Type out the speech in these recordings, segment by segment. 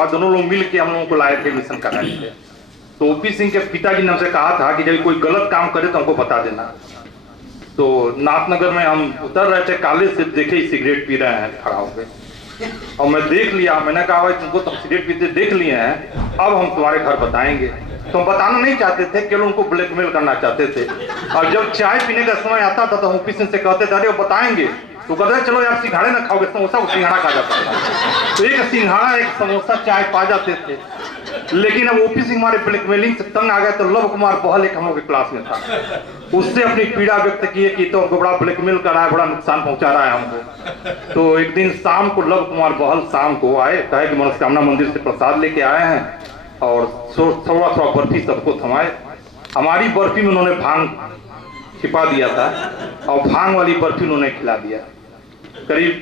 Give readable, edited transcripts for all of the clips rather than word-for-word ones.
बाद दोनों लोग मिल के हम लोगों को लाए थे एडमिशन कराए थे। तो ओपी सिंह के पिताजी ने हमसे कहा था कि जब कोई गलत काम करे तो हमको बता देना। तो नाथनगर में हम उतर रहे थे, कॉलेज से देखे सिगरेट पी रहे हैं खड़ा होकर, और मैं देख लिया। मैंने कहा भाई तुमको तुम सिगरेट पीते देख लिए हैं, अब हम तुम्हारे घर बताएंगे। तो हम बताना नहीं चाहते थे, केवल उनको ब्लैकमेल करना चाहते थे। और जब चाय पीने का समय आता था तो ओपी सिंह से कहते थे अरे वो बताएंगे, तो कहते हैं चलो यार सिंघाड़े ना खाओगे, समोसा को सिंघाड़ा खा जाता था। तो एक सिंघाड़ा एक समोसा चाय पा जाते थे। लेकिन अब ओपी सिंह हमारे ब्लैकमेलिंग से तंग आ गए, तो लव कुमार बहल एक हम लोग के क्लास में था, उससे अपनी पीड़ा व्यक्त किए कि तो हमको बड़ा ब्लैकमेल कर रहा है, बड़ा नुकसान पहुंचा रहा है हमको। तो एक दिन शाम को लव कुमार बहल शाम को आए, कहे कि मनोकामना मंदिर से प्रसाद लेके आए हैं और थोड़ा थोड़ा बर्फी सबको थमाए। हमारी बर्फी में उन्होंने भांग छिपा दिया था और भांग वाली बर्फी उन्होंने खिला दिया। करीब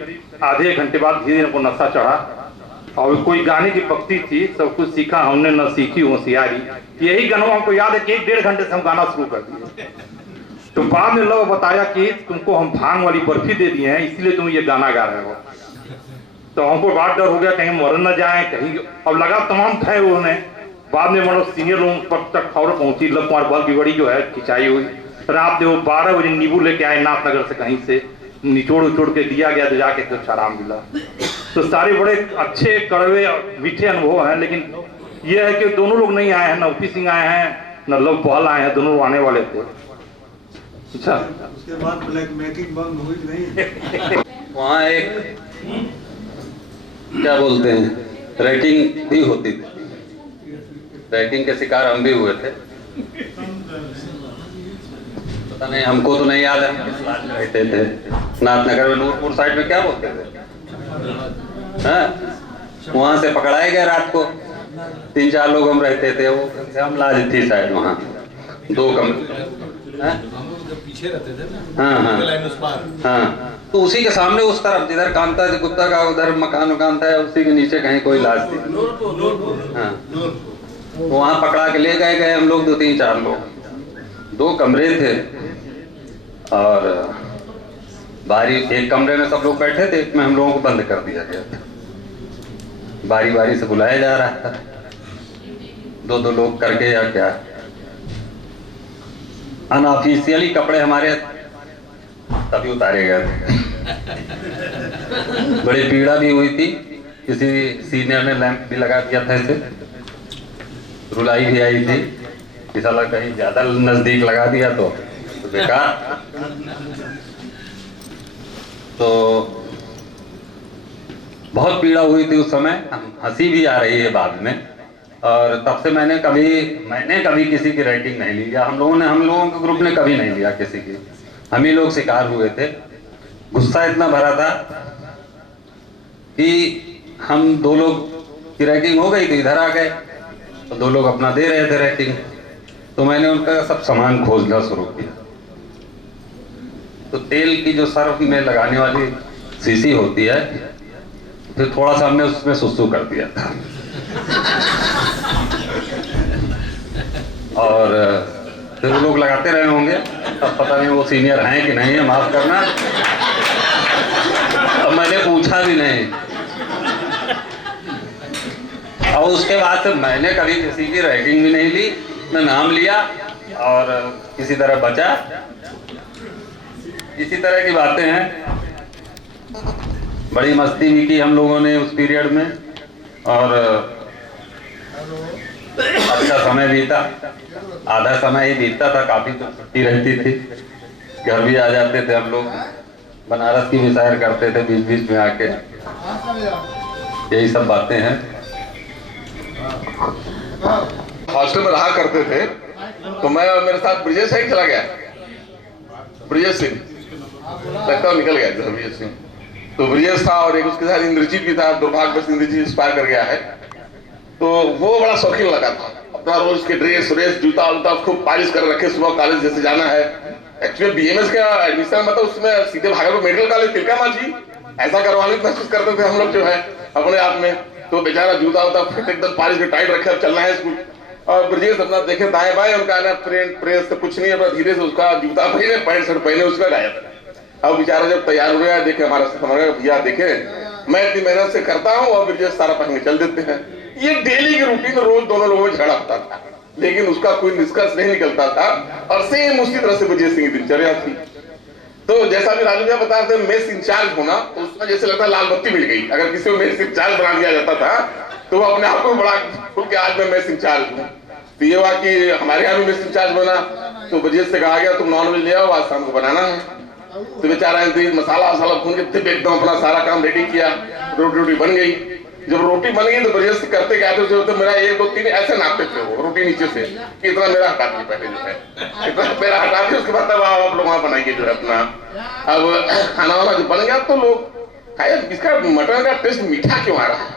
आधे घंटे बाद धीरे धीरे को नशा चढ़ा और कोई गाने की पक्ति थी, सब कुछ सीखा हमने न सीखी होशियारी। यही गाना हमको याद है कि 1-1.5 घंटे से हम गाना शुरू कर दिए। तो बाद में लव बताया कि तुमको हम भांग वाली बर्फी दे दिए हैं इसलिए तुम ये गाना गा रहे हो। तो हमको बात डर हो गया कहीं मर न जाए कहीं। अब लगा तमाम थे उन्होंने। बाद में मतलब सीनियर लोगों पर तक खबर पहुंची, लव कुमार बहल की बड़ी जो है खिंचाई हुई। रात में वो 12 बजे नींबू लेके आए नाथनगर से, कहीं से निचोड़ उचोड़ के दिया गया तो जाके कुछ आराम मिला। तो सारे बड़े अच्छे कड़वे मीठे अनुभव हैं। लेकिन यह है कि दोनों लोग नहीं आए हैं, न ओपी सिंह आए हैं न लव बहल आए हैं, दोनों लोग आने वाले थे। अच्छा, उसके बाद ब्लैक मेकिंग बंद हुई नहीं? वहाँ एक क्या बोलते हैं रैगिंग भी होती थी, रैगिंग के शिकार हम भी हुए थे। पता नहीं, हमको तो नहीं याद है हम किस क्लास में रहते थे। नाथनगर में नूरपुर साइड में क्या बोलते थे, वहां से पकड़ाए गए रात को 3-4 लोग हम रहते थे। वो हम लाज थी शायद, वहाँ 2 कमरे पीछे रहते थे ना। हाँ, तो उसी के सामने उस तरफ जिधर कांता गुप्ता का उधर मकान था, उसी के नीचे कहीं कोई लाज थी। हाँ, वहाँ पकड़ा के ले गए हम लोग 2-3-4 लोग। 2 कमरे थे और बारी एक कमरे में सब लोग बैठे थे, इसमें हम लोगों को बंद कर दिया गया था। बारी बारी से बुलाया जा रहा था, 2-2 लोग करके या क्या। अनऑफिशियली कपड़े हमारे तभी उतारे गए थे। बड़ी पीड़ा भी हुई थी। किसी सीनियर ने लैंप भी लगा दिया था, इसे रुलाई भी आई थी कि साला कहीं ज्यादा नजदीक लगा दिया तो बेकार। तो बहुत पीड़ा हुई थी उस समय, हंसी भी आ रही है बाद में। और तब से मैंने कभी किसी की रेटिंग नहीं ली, या हम लोगों के ग्रुप ने कभी नहीं लिया किसी की। हम ही लोग शिकार हुए थे। गुस्सा इतना भरा था कि हम 2 लोग की रैगिंग हो गई थी, इधर आ गए तो 2 लोग अपना दे रहे थे रैगिंग। तो मैंने उनका सब सामान खोजना शुरू किया। तो तेल की जो सर्फ में लगाने वाली शीशी होती है, फिर थोड़ा सा हमने उसमें सुसु कर दिया था। और फिर वो लोग लगाते रहे होंगे, अब पता नहीं वो सीनियर हैं कि नहीं है, माफ करना। अब मैंने पूछा भी नहीं। और उसके बाद से मैंने कभी किसी की रैगिंग भी नहीं ली, न नाम लिया, और किसी तरह बचा। इसी तरह की बातें हैं। बड़ी मस्ती भी की हम लोगों ने उस पीरियड में, और अच्छा समय बीता। आधा समय ही बीतता था, काफी तो छुट्टी रहती थी, घर भी आ जाते थे हम लोग। बनारस की भी सैर करते थे बीच बीच में आके। यही सब बातें हैं। हॉस्टल में रहा करते थे, तो मैं और मेरे साथ ब्रिजेश सिंह चला गया। ब्रिजेश सिंह लगता निकल गया जो ब्रिजेश सिंह। तो ब्रिजेश था और एक उसके साथ इंद्रजीत भी था। दुर्भाग्य से इंद्रजीत एक्सपायर कर गया है। तो वो बड़ा शौकीन लगा था, अपना रोज के ड्रेस जूता उता खूब पॉलिश कर रखे, सुबह कॉलेज जैसे जाना है। एक्चुअली बीएमएस का एडमिशन मतलब उसमें सीधे भागलपुर मेडिकल कॉलेज तिलका मांझी ऐसा करवाने की कोशिश करते थे हम लोग जो है अपने आप में। तो बेचारा जूता उता फिट एकदम पॉलिश में टाइट रखे, अब चलना है स्कूल। और ब्रजेश अपना देखे दाएं बाएं, उनका ना फ्रेंड प्रेस तो कुछ नहीं, अपना धीरे से उसका जूता पहने, पैंट शर्ट पहने, उसका गायब। अब बेचारा जब तैयार हो गया, देखे हमारा भैया देखे मैं इतनी मेहनत से करता हूँ और ब्रजेश सारा पहन के चल देते हैं। ये डेली की रूटीन, रोज दोनों लोगों में झगड़ा होता था, लेकिन उसका कोई निष्कर्ष नहीं निकलता था। और सेम उसी तरह से ब्रजेश सिंह की दिनचर्या थी। तो जैसा भी राजू भैया बता रहे थे, मेस इंचार्ज होना, तो उसमें जैसे लगता लाल बत्ती मिल गई। अगर किसी को मेस इंचार्ज बना दिया जाता था तो वो अपने आप को बड़ा खुल के आज मैं मेस इंचार्ज हूँ। तो ये हुआ कि हमारे यहाँ भी मेस इंचार्ज बना, तो ब्रजेश से कहा गया तुम नॉनवेज ले आओ, आज शाम को बनाना है। तो बेचारा मसाला वसाला भून के एकदम अपना सारा काम रेडी किया, रोटी बन गई। जब रोटी बन गई तो ब्रजेश करते क्या थे, तो मेरा 1 2 3 ऐसे नापते थे वो रोटी नीचे से कि इतना मेरा हटा दिए पहले, जो है इतना मेरा हटा दिए, उसके बाद तब आप लोग वहां बनाइए जो है अपना। अब खाना वाना जब बन गया तो लोग खाया, इसका मटन का टेस्ट मीठा क्यों आ रहा है,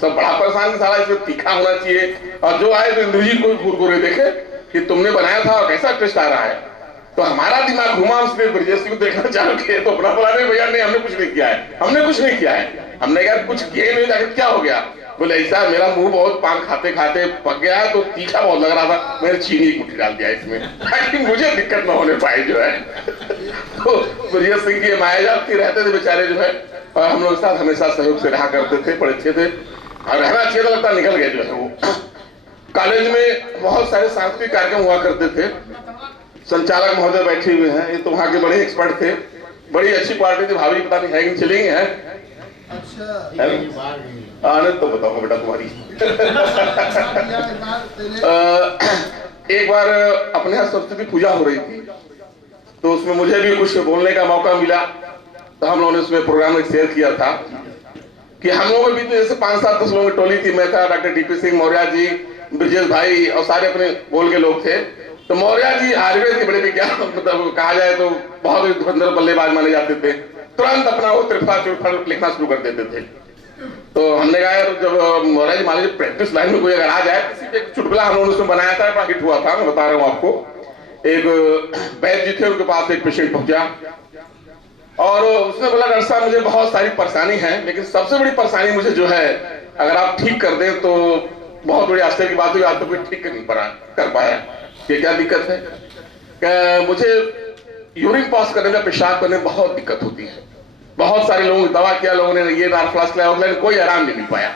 सब बड़ा परेशान, सारा इसमें तीखा होना चाहिए। और जो आए तो इंद्रजीत को घूर देखे कि तुमने बनाया था और कैसा टेस्ट आ रहा है। तो हमारा दिमाग घुमा, उसने ब्रजेश को देखना चालू किया, तो अपना बोला नहीं भैया नहीं, हमने कुछ नहीं किया है, हमने कुछ नहीं किया है। हमने कहा कुछ किए नहीं, जाकर क्या हो गया? बोले ऐसा मेरा मुंह बहुत पान खाते खाते पक गया है, तो तीखा बहुत लग रहा था, मैंने चीनी की कुटी डाल दिया इसमें ताकि मुझे दिक्कत न होने पाए जो है। तो ब्रजेश सिंह की मायाजाल की रहते थे बेचारे जो है, और हम लोग साथ हमेशा सहयोग से रहा करते थे, बड़े अच्छे थे और रहना अच्छे लगता, निकल गए जो है वो। कॉलेज में बहुत सारे सांस्कृतिक कार्यक्रम हुआ करते थे, संचालक महोदय बैठे हुए हैं, ये तो वहाँ के बड़े एक्सपर्ट थे, बड़ी अच्छी पार्टी थी, भाभी पता नहीं है कि चलेंगे हैं। अच्छा आनंद तो बताओ बेटा तुम्हारी। एक बार अपने यहाँ सरस्वती पूजा हो रही थी, तो उसमें मुझे भी कुछ बोलने का मौका मिला। तो हम लोगों ने उसमें प्रोग्राम में शेयर किया था कि हम लोगों के बीच में जैसे 5-7-10 लोगों की टोली थी, मैं था, डॉक्टर डीपी सिंह मौर्य जी, ब्रजेश भाई और सारे अपने बोल के लोग थे। तो मौर्य जी आयुर्वेद के बड़े विज्ञान, मतलब कहा जाए तो बहुत धुरंधर बल्लेबाज माने जाते थे, तुरंत अपना वो त्रिफला लिखना शुरू कर देते थे। तो हमने कहा जब मौर्य जी मान लीजिए प्रैक्टिस लाइन में कोई अगर आ जाए, किसी एक चुटकुला हम लोगों ने बनाया था, बड़ा हिट हुआ था, मैं बता रहा हूँ आपको। एक वैद्य जी थे, उनके पास एक पेशेंट पहुंचा और उसने बोला डॉक्टर साहब मुझे बहुत सारी परेशानी है, लेकिन सबसे बड़ी परेशानी मुझे जो है अगर आप ठीक कर दें तो बहुत बड़ी आश्चर्य की बात हुई, आज तो कोई ठीक नहीं कर पाया। ये क्या दिक्कत है? कि मुझे यूरिन पास करने में, पेशाब करने में बहुत दिक्कत होती है। बहुत सारे लोगों ने दवा किया, लोगों ने ये फ्लास्क लाया, लेकिन कोई आराम नहीं मिल पाया।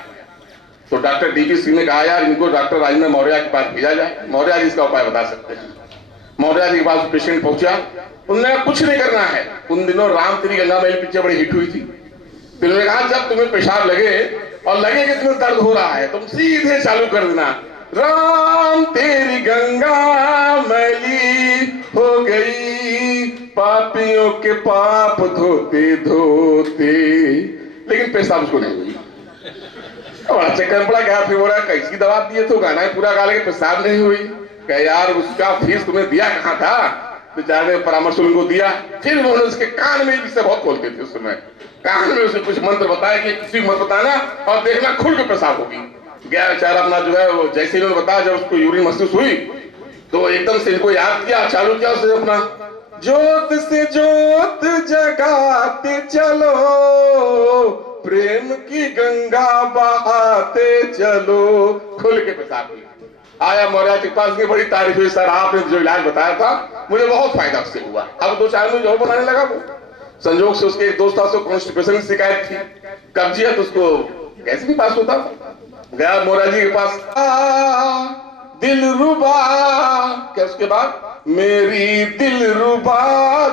तो डॉक्टर डीपी सिंह ने कहा यार इनको डॉक्टर राजेंद्र मौर्य के पास भेजा जाए, मौर्य जी इसका उपाय बता सकते हैं। मौर्य जी के पास पेशेंट पहुंचा, उन्होंने कुछ नहीं करना है। उन दिनों राम तेरी गंगा मैली पिक्चर बड़ी हिट हुई थी, तो उन्होंने कहा जब तुम्हें पेशाब लगे और लगे कि तुम्हें दर्द हो रहा है, तुम सीधे चालू कर देना राम तेरी गंगा मैली हो गई, पापियों के पाप धोते धोते, लेकिन पेशाब उसको नहीं हुई। बड़ा चक्कर पड़ा, क्या फिर बोला कैसी दवा दिए तो गाना पूरा गा लगे, पेशाब नहीं हुई। कह यार उसका फीस तुम्हें दिया कहाँ था? बेचारे परामर्श उनको दिया। फिर उन्होंने उसके कान में, जिससे बहुत बोलते थे उस समय, कान में उसे कुछ मंत्र बताया कि किसी मत बताना और देखना खुल के पेशाब होगी। गया बेचारा अपना जो है वो, जैसे इन्होंने बताया, जब उसको यूरिन महसूस हुई तो एकदम से इनको याद किया, चालू किया उसे अपना जोत से जोत जगाते चलो, प्रेम की गंगा बहाते चलो, खुल के पेशाब किया। आया मौर्य के पास की, बड़ी तारीफ हुई, सर आपने जो इलाज बताया था मुझे बहुत फायदा उससे हुआ। अब 2-4 दिन जो बनाने लगा वो, संजोग से उसके एक दोस्त था, उसको कॉन्स्टिपेशन की शिकायत थी, कब्जियत, उसको कैसे भी पास होता। गया मौर्य जी के पास, दिल रुबा, क्या उसके बाद मेरी दिल रुबा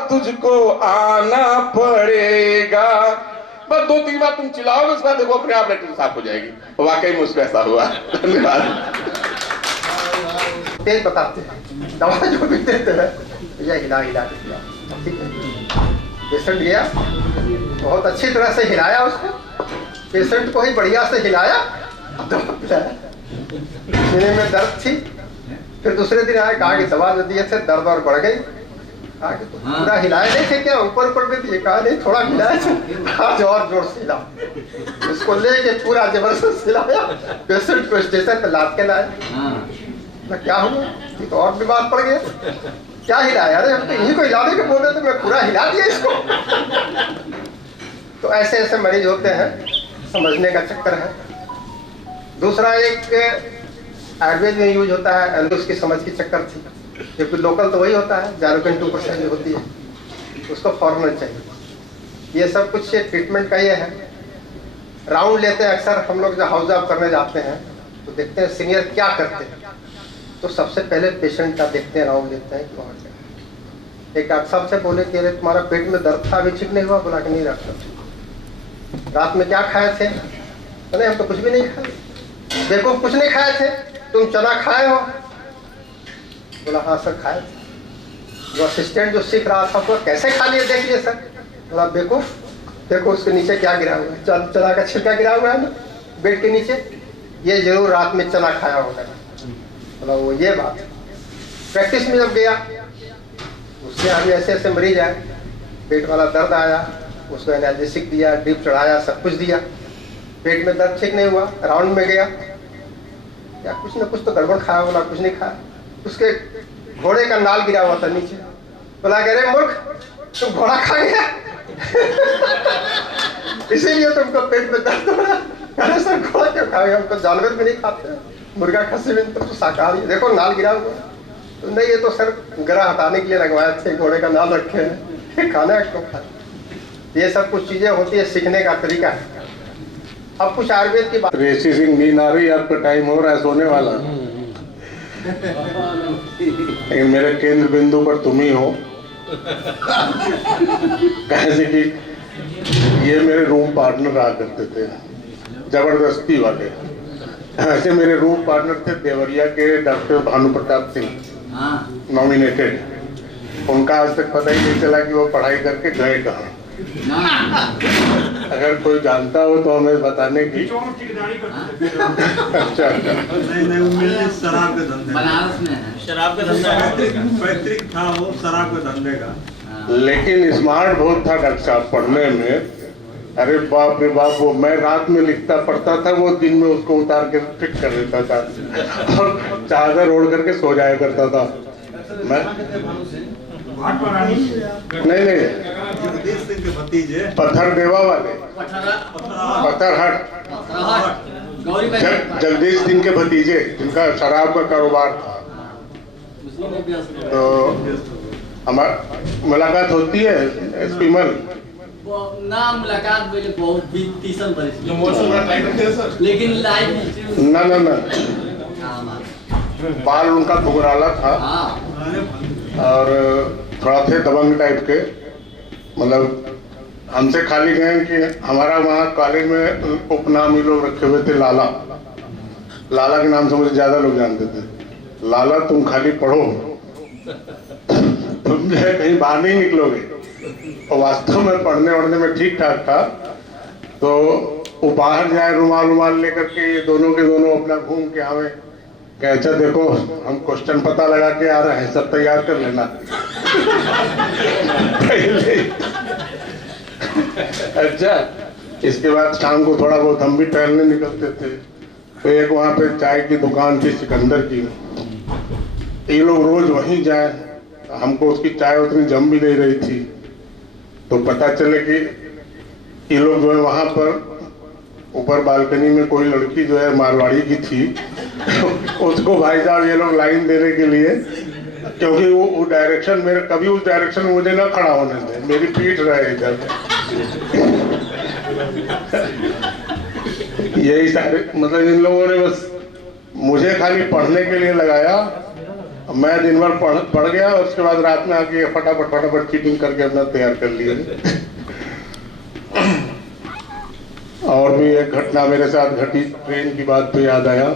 तुझको आना पड़ेगा, बस 2-3 बार तुम चिल्लाओगे, उसके बाद देखो अपने आप लैट्रिन साफ हो जाएगी। वाकई में उसको ऐसा हुआ। धन्यवाद। तेज बताते हैं, दवा जो भी देते हैं भैया हिला हिला के दिया, ठीक है। पेशेंट गया, बहुत अच्छी तरह से हिलाया उसको, पेशेंट को ही बढ़िया से हिलाया, दवा पिलाया। सीने में दर्द थी, फिर दूसरे दिन आए, कहा कि दवा जो दिए थे दर्द और बढ़ गई। कहा कि पूरा हिलाया नहीं थे क्या, ऊपर ऊपर में दिए? कहा नहीं, थोड़ा हिलाया था, आज और जोर से हिला। उसको लेके पूरा जबरदस्त हिलाया, पेशेंट को स्टेशन पर लाद के लाया। क्या हुआ? तो और बीमार पड़ गया। क्या हिलाया? अरे हम तो इन्हीं को हिलाने के बोल रहे थे, मैं पूरा हिला दिया इसको। तो ऐसे ऐसे मरीज होते हैं, समझने का चक्कर है। दूसरा एक आयुर्वेद में यूज होता है, उसकी समझ की चक्कर थी, क्योंकि लोकल तो वही होता है, 0.2% होती है, उसको फॉर्मल चाहिए। ये सब कुछ ट्रीटमेंट का ये है। राउंड लेते हैं अक्सर हम लोग, जो हाउस ऑफ करने जाते हैं तो देखते हैं सीनियर क्या करते हैं। तो सबसे पहले पेशेंट का देखते हैं, राउंड देखते हैं कि वहाँ से एक डॉक्टर साहब से बोले कि अरे तुम्हारा पेट में दर्द था, अभी ठीक नहीं हुआ? बोला कि नहीं डॉक्टर, रात में क्या खाए थे? अरे हम तो कुछ भी नहीं खाए। देखो कुछ नहीं खाए थे, तुम चना खाए हो? बोला हाँ सर खाए थे। जो असिस्टेंट जो सीख रहा था वो कैसे खा लिए देख लिए सर? बोला बेवकूफ, देखो उसके नीचे क्या गिरा हुआ है, चना का छिलका गिरा हुआ है ना बेड के नीचे, ये जरूर रात में चना खाया होगा। बोला वो ये बात। प्रैक्टिस में जब गया, उसके आगे ऐसे ऐसे मरीज आए, पेट वाला दर्द आया, उसको एनाल्जेसिक दिया, ड्रिप चढ़ाया, सब कुछ दिया, पेट में दर्द ठीक नहीं हुआ। राउंड में गया, या कुछ ना कुछ तो गड़बड़ खाया। बोला कुछ नहीं खाया। उसके घोड़े का नाल गिरा हुआ था नीचे। बोला अरे मूर्ख, तुम घोड़ा खा गया इसीलिए तुमको पेट में दर्द हो रहा। अरे सर घोड़ा क्यों खा गया? हमको जानवर भी नहीं खाते, मुर्गा खस्सी भी तो शाकाहारी। देखो नाल गिरा हुआ। तो नहीं ये तो सर गरा हटाने के लिए लगवाए थे, घोड़े का नाल रखे हैं, खाना क्यों खा? ये सब कुछ चीजें होती है, सीखने का तरीका है। अब कुछ आयुर्वेद की बात। रेसी सिंह नींद आ रही, आपका टाइम हो रहा है सोने वाला, लेकिन मेरे केंद्र बिंदु पर तुम ही हो। कैसे कि ये मेरे रूम पार्टनर रहा करते थे, जबरदस्ती वाले। ऐसे मेरे रूम पार्टनर थे देवरिया के डॉक्टर भानु प्रताप सिंह, नॉमिनेटेड। उनका आज तक पता ही नहीं चला कि वो पढ़ाई करके गए कहाँ। अगर कोई जानता हो तो हमें बताने की। अच्छा नहीं वो मेरे शराब के धंधे, बनारस में है, शराब का धंधा पैतृक था वो शराब के धंधे का। लेकिन स्मार्ट बहुत था डॉक्टर साहब पढ़ने में। अरे बाप रे बाप, वो मैं रात में लिखता पढ़ता था, वो दिन में उसको उतार के फिट कर देता था और चादर ओढ़ करके सो जाया करता था। मैं नहीं जगदीश सिंह के भतीजे पत्थर देवा वाले, पत्थरहट, जगदीश सिंह के भतीजे, जिनका शराब का कारोबार था। तो हमारी मुलाकात होती है एसपी मल? ना मुलाकात पहले बहुत 30 बरस, लेकिन लाइव ना ना ना, बाल उनका घुघराला था और थोड़ा थे दबंग टाइप के। मतलब हमसे खाली गए कि हमारा वहाँ कॉलेज में उपनाम ये लोग रखे हुए थे, लाला। लाला के नाम से मुझे ज्यादा लोग जानते थे। लाला तुम खाली पढ़ो, तुम जो है कहीं बाहर नहीं निकलोगे। और वास्तव में पढ़ने वढ़ने में ठीक ठाक था। तो वो बाहर जाए रुमाल रुमाल लेकर के, ये दोनों के दोनों अपना घूम के आवे कि अच्छा देखो हम क्वेश्चन पता लगा के आ रहे हैं, सब तैयार कर लेना। अच्छा, इसके बाद शाम को थोड़ा बहुत हम भी टहलने निकलते थे। तो एक वहाँ पे चाय की दुकान थी सिकंदर की, ये लोग रोज वहीं जाए, हमको उसकी चाय उतनी जम भी नहीं रही थी। तो पता चले कि ये लोग जो है वहाँ पर ऊपर बालकनी में कोई लड़की जो है मारवाड़ी की थी उसको भाई साहब ये लोग लाइन देने के लिए, क्योंकि वो डायरेक्शन मेरे, कभी उस डायरेक्शन में मुझे ना खड़ा होने दे, मेरी पीठ रहे इधर। यही सारे मतलब इन लोगों ने बस मुझे खाली पढ़ने के लिए लगाया। मैं दिन भर पढ़ गया और उसके बाद रात में आके फटाफट चीटिंग करके अपना तैयार कर लिया। और भी एक घटना मेरे साथ घटी, ट्रेन की बात पे याद आया।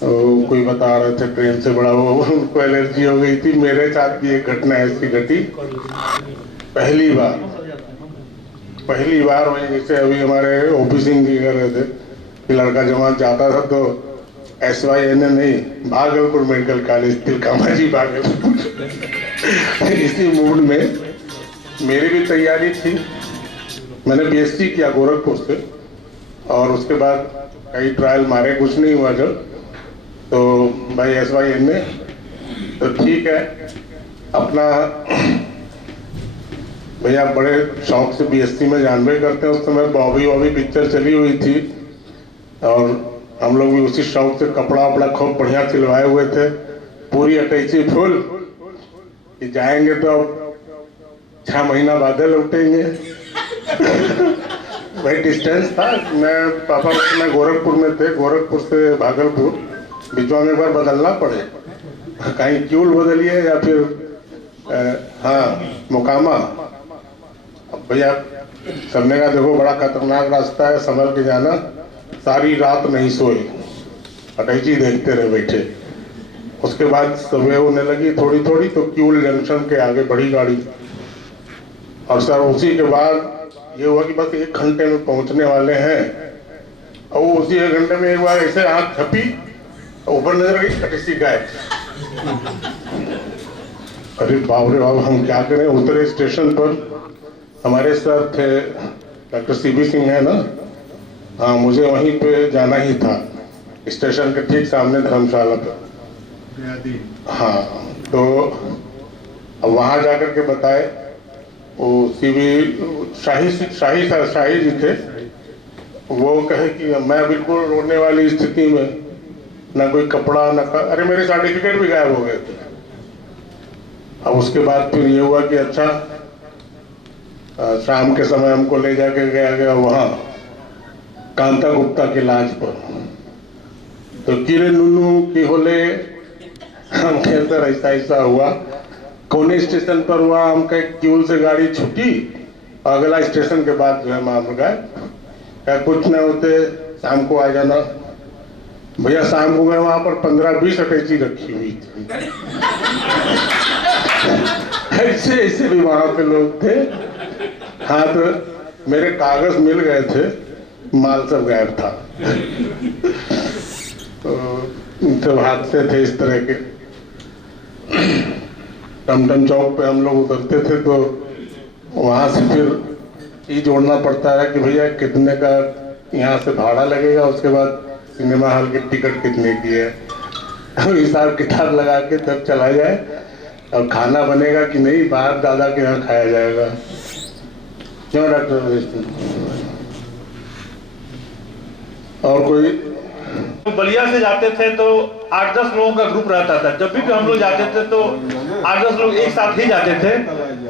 कोई बता रहे थे ट्रेन से बड़ा वो उनको एलर्जी हो गई थी। मेरे साथ भी एक घटना ऐसी घटी। पहली बार वही जैसे अभी हमारे ओपी सिंह जी कह रहे थे कि लड़का जमात जाता था तो SYN नहीं, भागलपुर मेडिकल कॉलेज तिलकामा जी भागलपुर। इसी मूड में मेरी भी तैयारी थी। मैंने PhD किया गोरखपुर से और उसके बाद कई ट्रायल मारे, कुछ नहीं हुआ जब। तो भाई SYN ने तो ठीक है अपना भैया बड़े शौक से BSc में जानबे करते हैं। उस समय बॉबी पिक्चर चली हुई थी और हम लोग भी उसी शौक से कपड़ा वपड़ा खूब बढ़िया सिलवाए हुए थे, पूरी अटैची फुल कि जाएंगे तो अब 6 महीना बाद लौटेंगे। भाई डिस्टेंस था। मैं पापा उस समय गोरखपुर में थे, गोरखपुर से भागलपुर बीचवा में एक बार बदलना पड़े, कहीं क्यूल बदलिए या फिर हाँ मोकामा। अब भैया चलने का देखो बड़ा खतरनाक रास्ता है, संभल के जाना। सारी रात नहीं सोए, अटैची देखते रहे बैठे। उसके बाद सुबह होने लगी थोड़ी थोड़ी तो क्यूल जंक्शन के आगे बढ़ी गाड़ी, और सर उसी के बाद ये हुआ कि बस 1 घंटे में पहुंचने वाले हैं। और वो उसी 1 घंटे में एक बार ऐसे आँख झपी, ऊपर नजर गई कटिसी गायब। अरे बाप रे बाप, हम क्या करें। उतरे स्टेशन पर, हमारे साथ थे डॉक्टर CB सिंह है ना, हाँ मुझे वहीं पे जाना ही था, स्टेशन के ठीक सामने धर्मशाला पर। हाँ तो अब वहाँ जाकर के बताए, वो CB शाही जी थे, वो कहे कि मैं बिल्कुल रोने वाली स्थिति में, ना कोई कपड़ा अरे मेरे सर्टिफिकेट भी गायब हो गए थे। अब उसके बाद फिर ये हुआ कि अच्छा शाम के समय हमको ले जाके गया वहाँ कांता गुप्ता के लाज पर। तो किरे नुनू की होले हम कहते ऐसा ऐसा हुआ। कोने स्टेशन पर हुआ, हम कहे क्यूल से गाड़ी छूटी, अगला स्टेशन के बाद जो है मामला गए, कुछ न होते शाम को आ जाना। भैया शाम को गए, वहां पर 15-20 अटैची रखी हुई थी। ऐसे ऐसे भी वहां पे लोग थे। हाँ तो मेरे कागज मिल गए थे, माल सब गायब था। तो हादसे थे इस तरह के। टमटम चौक पे हम लोग उतरते थे तो वहां से फिर ये जोड़ना पड़ता है कि भैया कितने का यहाँ से भाड़ा लगेगा, उसके बाद सिनेमा हॉल की टिकट कितने की है, हिसाब किताब लगा के तब चला जाए। और खाना बनेगा कि नहीं, बाहर दादा के यहाँ खाया जाएगा। क्यों डॉक्टर? और कोई बलिया से जाते थे तो 8-10 लोगों का ग्रुप रहता था। जब भी हम लोग जाते थे तो 8-10 लोग एक साथ ही जाते थे,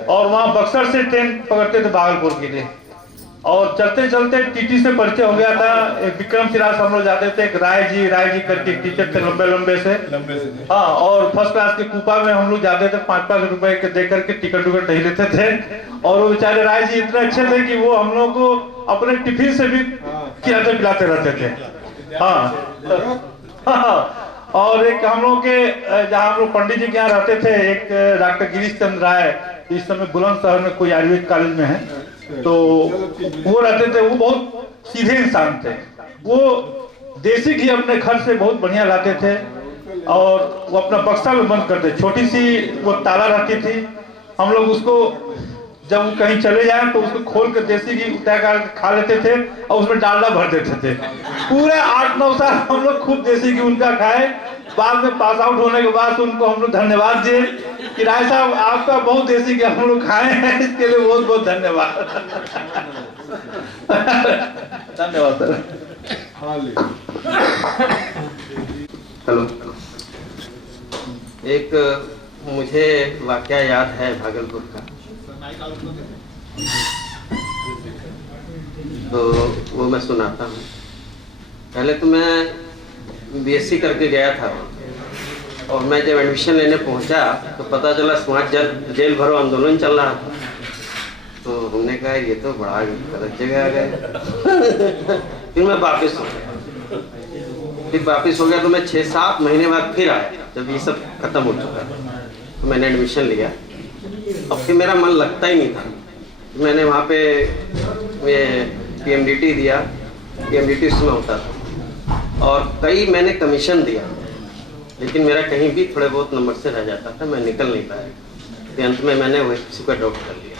और वहाँ बक्सर से ट्रेन पकड़ते थे भागलपुर के लिए। और चलते चलते टीटी से परिचय हो गया था। एक विक्रम सिराज हम लोग जाते थे, एक राय जी करके टीचर थे लंबे से। हाँ, और फर्स्ट क्लास के कूपा में हम लोग जाते थे, 5-5 रुपए के दे करके टिकट नहीं लेते थे। और वो बेचारे राय जी इतने अच्छे थे कि वो हम लोग को अपने टिफिन से भी खिलाते पिलाते रहते थे। हाँ, और एक हम लोग के जहाँ हम लोग पंडित जी के यहाँ रहते थे, एक डॉक्टर गिरीश चंद्र राय, इस समय बुलंदशहर में कोई आयुर्वेद कॉलेज में है, तो वो रहते थे। वो बहुत सीधे इंसान थे। वो देसी घी अपने घर से बहुत बढ़िया लाते थे, और वो अपना बक्सा में बंद करते। छोटी सी वो ताला रहती थी, हम लोग उसको जब वो कहीं चले जाए तो उसको खोल कर देसी घी उतार खा लेते थे, और उसमें डालडा भर देते थे। पूरे 8-9 साल हम लोग खूब देसी घी उनका खाए। बाद में पास आउट होने के बाद उनको हम लोग धन्यवाद दिए कि राय साहब आपका बहुत देसी घी हम लोग खाए हैं, इसके लिए बहुत बहुत धन्यवाद। धन्यवाद सर। हेलो, एक मुझे वाकया याद है भागलपुर का, तो वो मैं सुनाता हूँ। पहले तो मैं BSc करके गया था, और मैं जब एडमिशन लेने पहुंचा तो पता चला समाज जेल भरो आंदोलन चल रहा था। तो हमने कहा ये तो बड़ा गलत जगह आ गए। फिर मैं वापस हो गया। तो मैं 6-7 महीने बाद फिर आया, जब ये सब खत्म हो चुका तो मैंने एडमिशन लिया। अब फिर मेरा मन लगता ही नहीं था। मैंने वहाँ पे PMDT दिया, PMDT उसमें होता था, और कई मैंने कमीशन दिया, लेकिन मेरा कहीं भी थोड़े बहुत नंबर से रह जाता था, मैं निकल नहीं पाया। तो अंत में मैंने वही का ड्रॉप कर लिया।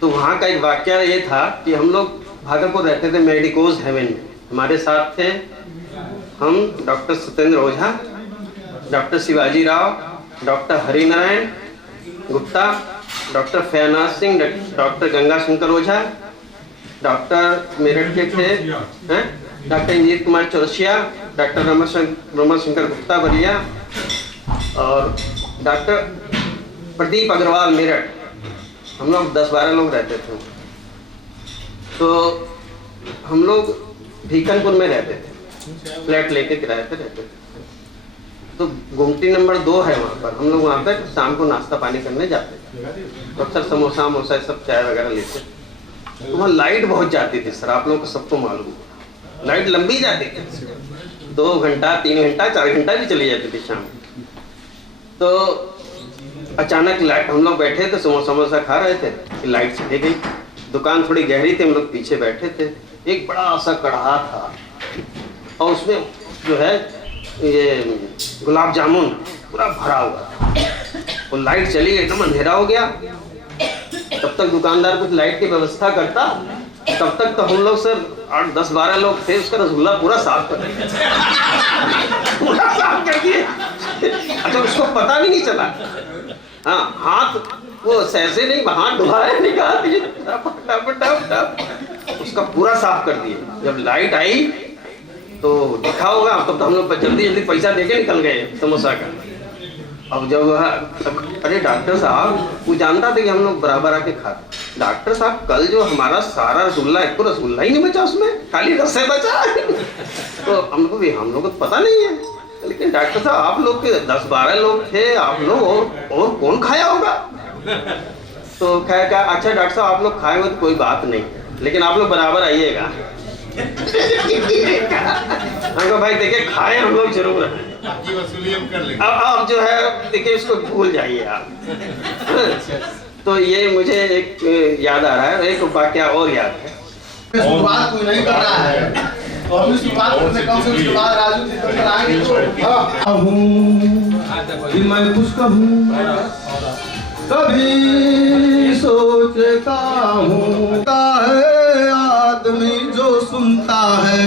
तो वहाँ का एक वाकया ये था कि हम लोग भागलपुर रहते थे मेडिकोज हेवन में। हमारे साथ थे हम doctor Satyendra Ojha, doctor Shivaji Rao, doctor Harinarayan Gupta, doctor Fainaz Singh, doctor Ganga Shankar Ojha, doctor Meerut के थे डॉक्टर इंजीत कुमार चौरसिया, डॉक्टर रमाशंकर गुप्ता बलिया, और डॉक्टर प्रदीप अग्रवाल मेरठ। हम लोग 10-12 लोग रहते थे। तो हम लोग भीकनपुर में रहते थे, फ्लैट लेके किराए पे रहते थे। तो गुमटी नंबर 2 है वहाँ पर, हम लोग वहाँ पर शाम को नाश्ता पानी करने जाते थे। तो अक्सर समोसा वमोसा सब चाय वगैरह लेते। तो वहाँ लाइट बहुत जाती थी सर, आप लोगों को सबको मालूम है, लाइट लंबी जाती थी, 2 घंटा 3 घंटा 4 घंटा भी चली जाती थी शाम। तो अचानक लाइट, हम लोग बैठे थे समोसा खा रहे थे कि लाइट चली गई। दुकान थोड़ी गहरी थी, हम लोग पीछे बैठे थे। एक बड़ा सा कढ़ा था और उसमें जो है ये गुलाब जामुन पूरा भरा हुआ था। और लाइट चली, एकदम अंधेरा हो गया। तब तक दुकानदार कुछ लाइट की व्यवस्था करता, तब तक तो हम लोग सर 8-10-12 लोग थे, उसका रसगुल्ला पूरा साफ कर दिया। पूरा साफ कर दिए। अच्छा, उसको पता भी नहीं चला। हाँ, हाथ वो सहसे नहीं, हाथ डुबाया निकाल दिए, उसका पूरा साफ कर दिए। जब लाइट आई तो देखा होगा, तब तो हम लोग जल्दी जल्दी पैसा देके निकल गए समोसा का। अब जब अरे डॉक्टर साहब, वो जानता था कि हम लोग बराबर आके खाते। डॉक्टर साहब, कल जो हमारा सारा रसगुल्ला, एक रसगुल्ला ही नहीं बचा, उसमें खाली रस्से बचा। तो हम लोग को पता नहीं है। लेकिन डॉक्टर साहब, आप लोग के 10-12 लोग थे, आप लोग और कौन खाया होगा? तो क्या अच्छा डॉक्टर साहब, आप लोग खाए हुए तो कोई बात नहीं, लेकिन आप लोग बराबर आइएगा। हमको भाई देखिए, खाए हम लोग जरूर हैं। अब जो है देखिए, इसको भूल जाइए आप। तो ये मुझे एक याद आ रहा है, एक वाकया और याद है। शुरुआत कोई नहीं कर रहा है, तो हम शुरुआत करने कम से उसके बाद राजू जी तो कराएंगे। तो मैं कुछ कहूँ, कभी सोचता हूँ, आदमी जो सुनता है,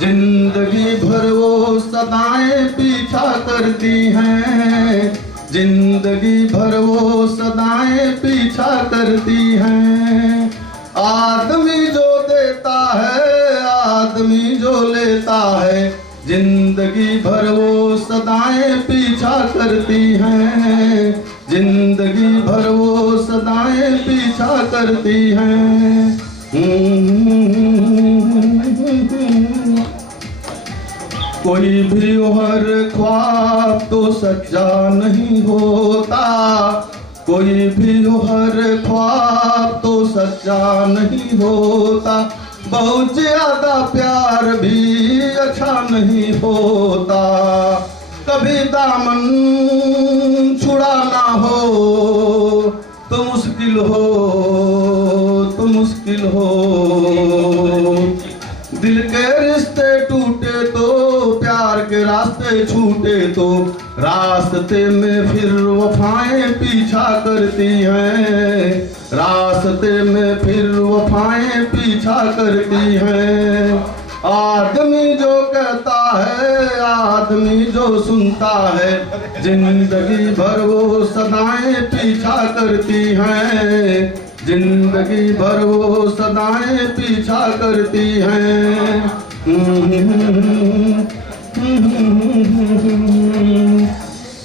जिंदगी भर वो सदाएं पीछा करती हैं, जिंदगी भर वो सदाएं पीछा करती हैं। आदमी जो देता है, आदमी जो लेता है, जिंदगी भर वो सदाएं पीछा करती हैं, जिंदगी भर वो सदाएं पीछा करती हैं। कोई भी हर ख्वाब तो सच्चा नहीं होता, कोई भी हर ख्वाब तो सच्चा नहीं होता, बहुत ज्यादा प्यार भी अच्छा नहीं होता। कभी दामन छुड़ाना हो तो मुश्किल हो, तो मुश्किल हो, दिल के रिश्ते टूटे तो, प्यार के रास्ते छूटे तो, रास्ते में फिर वफाएं पीछा करती हैं, रास्ते में फिर वफाएं पीछा करती हैं। आदमी जो कहता है, आदमी जो सुनता है, जिंदगी भर वो सदाएं पीछा करती हैं, जिंदगी भर वो सदाएं पीछा करती हैं।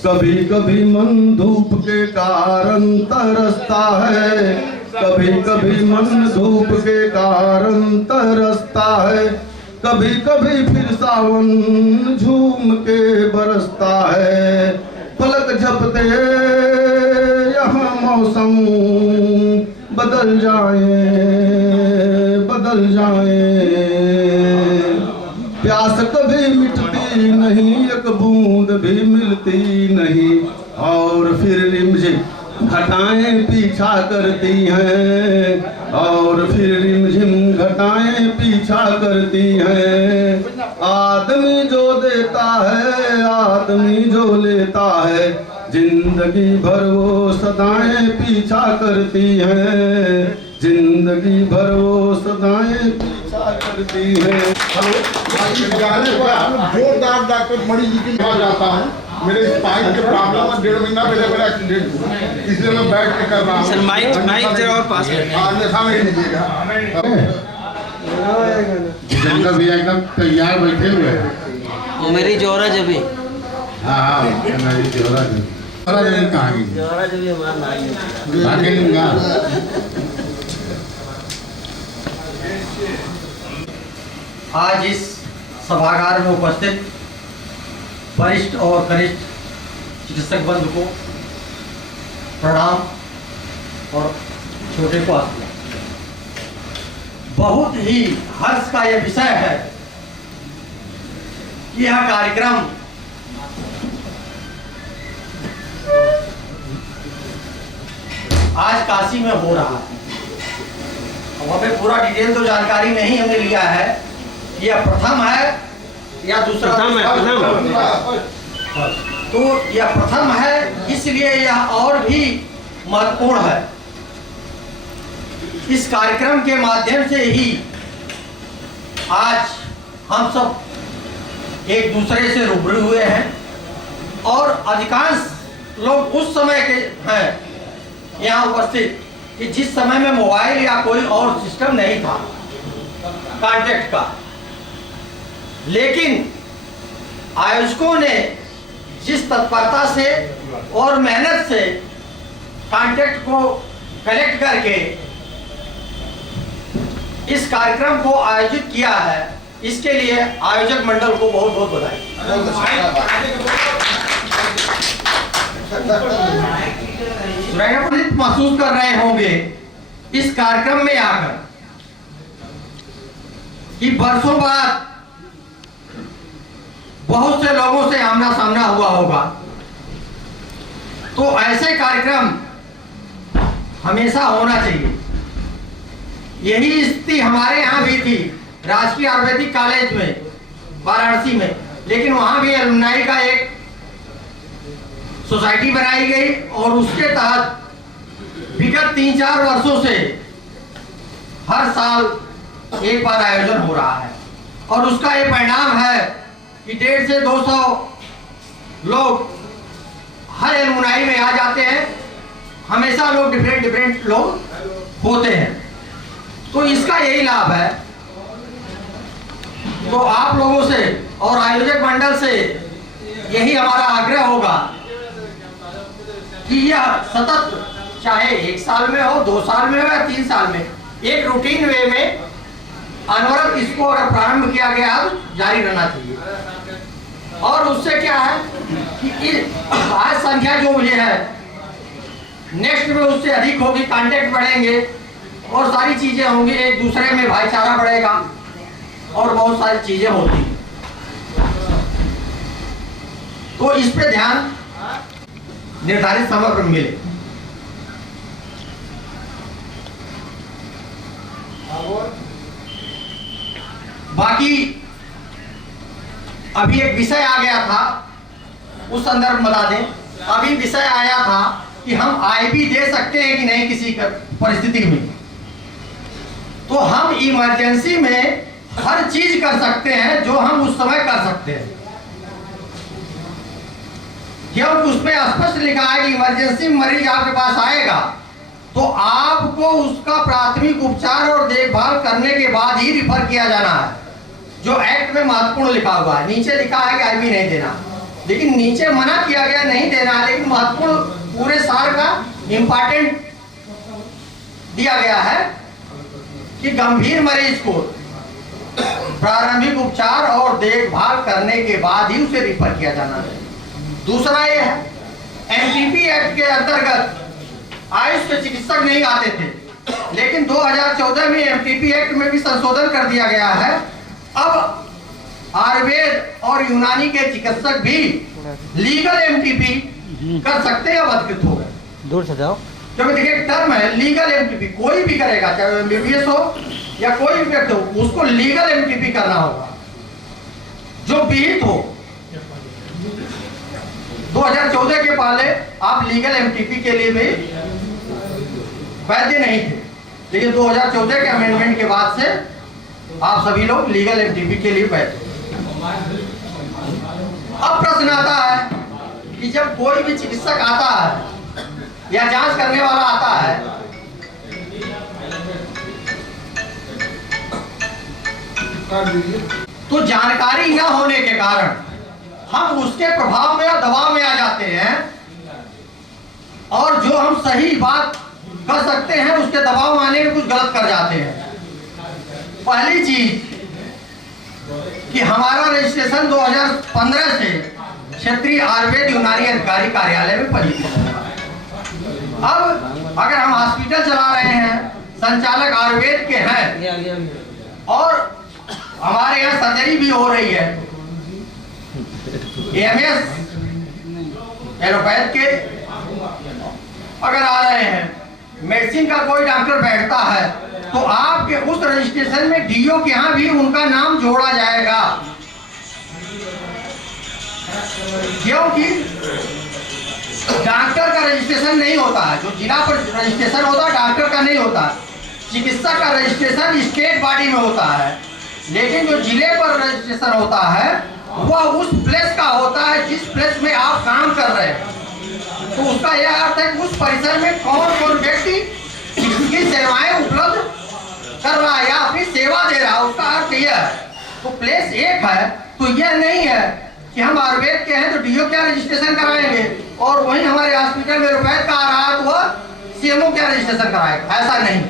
कभी कभी मन धूप के कारण तरसता है, कभी कभी मन धूप के कारण तरसता है, कभी कभी फिर सावन झूम के बरसता है। पलक झपते यहाँ मौसम बदल जाए, बदल जाए, प्यास कभी मिटती नहीं, एक बूंद भी मिलती नहीं, और फिर रिमझिम घटाएं पीछा करती हैं, और फिर रिमझिम घटाएं पीछा करती हैं। आदमी जो देता है, आदमी जो लेता है, जिंदगी भर वो सदाएं पीछा करती हैं, जिंदगी भर वो सदाएं पीछा करती हैं। जोरदार डॉक्टर मरीज की पास जाता हूँ। मेरे स्पाइन के प्रॉब्लम में 1.5 महीना पहले मेरा एक्सीडेंट हुआ, इसलिए मैं बैठ के कर रहा हूँ। सर माइक जरा और पास अन्यथा नहीं लीजिएगा। जितेंद्र भैया एकदम तैयार बैठे हुए हैं। मेरी जोरा जबी, हाँ मेरी जोरा जबी, जोरा जबी कहाँ गई? जोरा जबी हमारा नाई है। भाग्य लिंगा। आज इस सभागार में उपस्थित वरिष्ठ और कनिष्ठ चिकित्सक बंधु को प्रणाम और छोटे को आशीर्वाद। बहुत ही हर्ष का यह विषय है कि यह कार्यक्रम आज काशी में हो रहा है। अब हमें पूरा डिटेल तो जानकारी नहीं हमने लिया है कि यह प्रथम है या दूसरा तो यह प्रथम है, इसलिए यह और भी महत्वपूर्ण है। इस कार्यक्रम के माध्यम से ही आज हम सब एक दूसरे से रूबरू हुए हैं और अधिकांश लोग उस समय के हैं यहाँ उपस्थित कि जिस समय में मोबाइल या कोई और सिस्टम नहीं था कांटेक्ट का, लेकिन आयोजकों ने जिस तत्परता से और मेहनत से कांटेक्ट को कलेक्ट करके इस कार्यक्रम को आयोजित किया है, इसके लिए आयोजक मंडल को बहुत बहुत बधाई। महसूस कर रहे होंगे इस कार्यक्रम में आकर कि वर्षों बाद बहुत से लोगों से आमना सामना हुआ होगा, तो ऐसे कार्यक्रम हमेशा होना चाहिए। यही स्थिति हमारे यहाँ भी थी राजकीय आयुर्वेदिक कॉलेज में वाराणसी में, लेकिन वहां भी एलुमनाई का एक सोसाइटी बनाई गई और उसके तहत विगत 3-4 वर्षों से हर साल एक बार आयोजन हो रहा है और उसका ये परिणाम है कि 150 से 200 लोग हर एलुमनाई में आ जाते हैं। हमेशा लोग डिफरेंट लोग होते हैं, तो इसका यही लाभ है। तो आप लोगों से और आयोजक मंडल से यही हमारा आग्रह होगा कि यह सतत चाहे 1 साल में हो, 2 साल में हो या 3 साल में, एक रूटीन वे में अनवरत इसको अगर प्रारंभ किया गया तो जारी रहना चाहिए। और उससे क्या है कि आज संख्या जो ये है नेक्स्ट में उससे अधिक होगी, कांटेक्ट बढ़ेंगे और सारी चीजें होंगी, एक दूसरे में भाईचारा बढ़ेगा और बहुत सारी चीजें होती हैं। तो इस पे ध्यान निर्धारित समय पर मिले। बाकी अभी एक विषय आ गया था, उस संदर्भ में बता दें। अभी विषय आया था कि हम आईवी दे सकते हैं कि नहीं किसी परिस्थिति में। तो हम इमरजेंसी में हर चीज कर सकते हैं जो हम उस समय कर सकते हैं, क्योंकि उसमें स्पष्ट लिखा है कि इमरजेंसी मरीज आपके पास आएगा तो आपको उसका प्राथमिक उपचार और देखभाल करने के बाद ही रिफर किया जाना है, जो एक्ट में महत्वपूर्ण लिखा हुआ है। नीचे लिखा है कि आईवी नहीं देना, लेकिन नीचे मना किया गया नहीं देना, लेकिन महत्वपूर्ण पूरे सार का इंपॉर्टेंट दिया गया है कि गंभीर मरीज को प्रारंभिक उपचार और देखभाल करने के बाद ही उसे रिफर किया जाना है। दूसरा ये है, एमटीपी एक्ट के अंतर्गत आयुष के चिकित्सक नहीं आते थे, लेकिन 2014 में एमटीपी एक्ट में भी संशोधन कर दिया गया है। अब आयुर्वेद और यूनानी के चिकित्सक भी लीगल एमटीपी कर सकते हैं। अब अधिकृत हो गए, दूर से जाओ, क्योंकि देखिए एक टर्म है लीगल एमटीपी, कोई भी करेगा, चाहे एमबीबीएस हो या कोई भी व्यक्ति हो, उसको लीगल एमटीपी करना होगा जो विहित हो। 2014 के पहले आप लीगल एमटीपी के लिए भी वैध नहीं थे, लेकिन 2014 के अमेंडमेंट के बाद से आप सभी लोग लीगल एमटीपी के लिए वैध। अब प्रश्न आता है कि जब कोई भी चिकित्सक आता है या जांच करने वाला आता है तो जानकारी न होने के कारण हम उसके प्रभाव में या दबाव में आ जाते हैं और जो हम सही बात कर सकते हैं उसके दबाव में आने में कुछ गलत कर जाते हैं। पहली चीज कि हमारा रजिस्ट्रेशन 2015 से क्षेत्रीय आयुर्वेद यूनानी अधिकारी कार्यालय में पंजीकृत होगा। अब अगर हम हॉस्पिटल चला रहे हैं, संचालक आयुर्वेद के हैं और हमारे यहाँ सर्जरी भी हो रही है, एमएस एलोपैथ के अगर आ रहे हैं, मेडिसिन का कोई डॉक्टर बैठता है तो आपके उस रजिस्ट्रेशन में डीओ के यहाँ भी उनका नाम जोड़ा जाएगा, क्योंकि डॉक्टर का रजिस्ट्रेशन नहीं होता है। जो जिला पर रजिस्ट्रेशन होता है डॉक्टर का नहीं होता। चिकित्सक का रजिस्ट्रेशन स्टेट बॉडी में होता है, लेकिन जो जिले पर रजिस्ट्रेशन होता है वह उस प्लेस का होता है जिस प्लेस में आप काम कर रहे हैं। तो उसका यह अर्थ है कि उस परिसर में कौन कौन व्यक्ति की सेवाएं उपलब्ध कर रहा है या अपनी सेवा दे रहा है, उसका अर्थ यह है। तो प्लेस एक है, तो यह नहीं है कि हम आयुर्वेद के हैं तो डीओ क्या रजिस्ट्रेशन कराएंगे और वहीं हमारे हॉस्पिटल में रुपए का आ रहा है तो वह सीएमओ क्या रजिस्ट्रेशन कराएगा, ऐसा नहीं।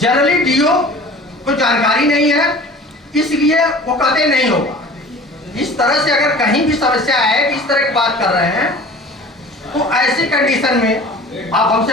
जनरली डीओ को जानकारी नहीं है, इसलिए वो कहते नहीं होगा। इस तरह से अगर कहीं भी समस्या है कि इस तरह की बात कर रहे हैं तो ऐसी कंडीशन में आप हमसे